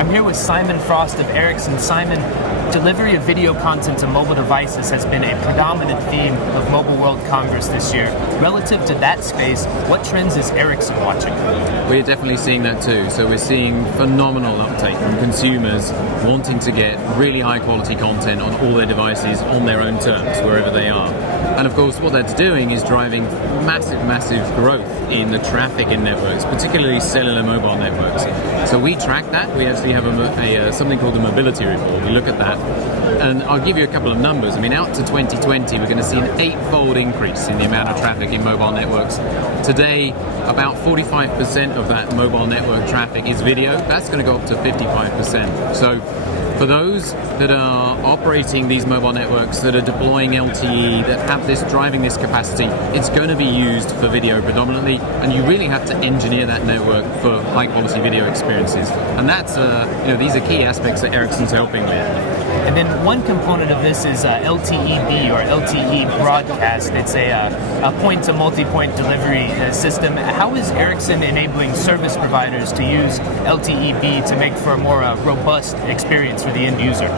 I'm here with Simon Frost of Ericsson. Simon, delivery of video content to mobile devices has been a predominant theme of Mobile World Congress this year. Relative to that space, what trends is Ericsson watching? We're definitely seeing that too. So we're seeing phenomenal uptake from consumers wanting to get really high quality content on all their devices on their own terms, wherever they are. And of course, what that's doing is driving massive growth in the traffic in networks, particularly cellular mobile networks. So we track that. We actually have something called the mobility report. We look at that. And I'll give you a couple of numbers. I mean, out to 2020, we're going to see an 8-fold increase in the amount of traffic in mobile networks. Today, about 45% of that mobile network traffic is video. That's going to go up to 55%. So for those that are operating these mobile networks, that are deploying LTE, that have this driving this capacity, it's going to be used for video predominantly, and you really have to engineer that network for high quality video experiences. And that's these are key aspects that Ericsson's helping with. And then one component of this is LTE or LTE Broadcast. It's a point-to-multi-point delivery system. How is Ericsson enabling service providers to use LTE to make for a more robust experience for the end user?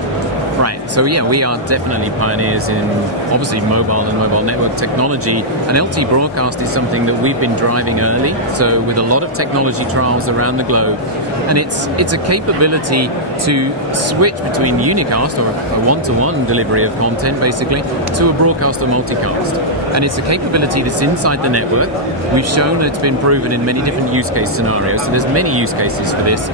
Right, so yeah, we are definitely pioneers in obviously mobile and mobile network technology, and LTE Broadcast is something that we've been driving early, so with a lot of technology trials around the globe, and it's a capability to switch between unicast, or a one-to-one delivery of content basically, to a broadcast or multicast. And it's a capability that's inside the network. We've shown that it's been proven in many different use case scenarios, so there's many use cases for this.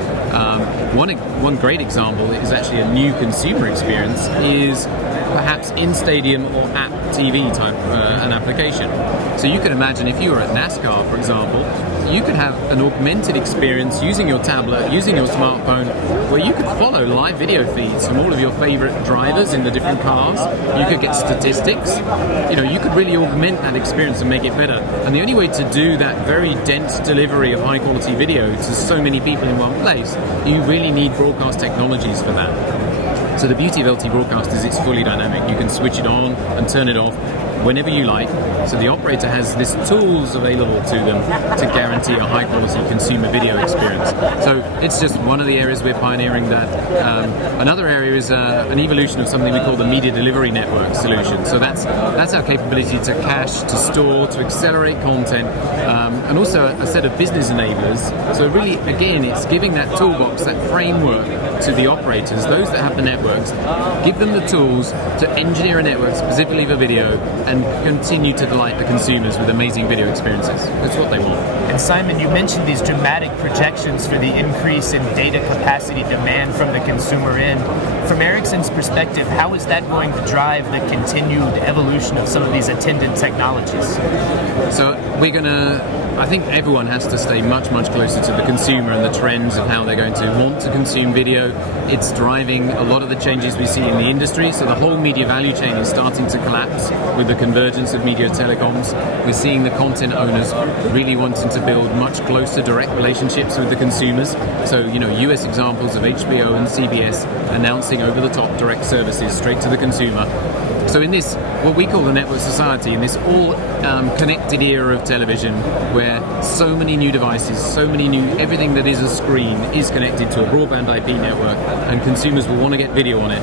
One great example is actually a new consumer experience is perhaps in-stadium or app TV type an application. So you can imagine if you were at NASCAR, for example, you could have an augmented experience using your tablet, using your smartphone, where you could follow live video feeds from all of your favorite drivers in the different cars. You could get statistics. You could really augment that experience and make it better. And the only way to do that very dense delivery of high quality video to so many people in one place, you really need broadcast technologies for that. So the beauty of LTE Broadcast is it's fully dynamic. You can switch it on and turn it off whenever you like. So the operator has these tools available to them to guarantee a high quality consumer video experience. So it's just one of the areas we're pioneering that. Another area is an evolution of something we call the media delivery network solution. So that's our capability to cache, to store, to accelerate content, and also a set of business enablers. So really, again, it's giving that toolbox, that framework to the operators, those that have the networks, give them the tools to engineer a network specifically for video and continue to delight the consumers with amazing video experiences. That's what they want. And Simon, you mentioned these dramatic projections for the increase in data capacity demand from the consumer end. From Ericsson's perspective, how is that going to drive the continued evolution of some of these attendant technologies? So I think everyone has to stay much closer to the consumer and the trends of how they're going to want to consume video. It's driving a lot of the changes we see in the industry. So the whole media value chain is starting to collapse with the convergence of media telecoms. We're seeing the content owners really wanting to build much closer direct relationships with the consumers. So, US examples of HBO and CBS announcing over-the-top direct services straight to the consumer. So in this, what we call the network society, in this all connected era of television, where so many new devices, everything that is a screen is connected to a broadband IP network, and consumers will want to get video on it,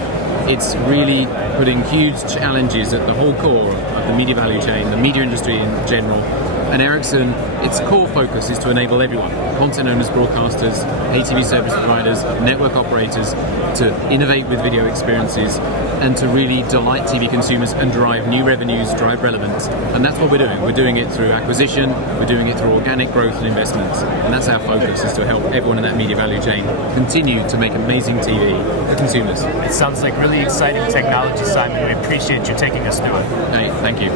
it's really putting huge challenges at the whole core of the media value chain, the media industry in general. And Ericsson, its core focus is to enable everyone, content owners, broadcasters, ATV service providers, network operators, to innovate with video experiences and to really delight TV consumers and drive new revenues, drive relevance. And that's what we're doing. We're doing it through acquisition, we're doing it through organic growth and investments. And that's our focus, is to help everyone in that media value chain continue to make amazing TV for consumers. It sounds like really exciting technology, Simon. We appreciate you taking us through it. Hey, thank you.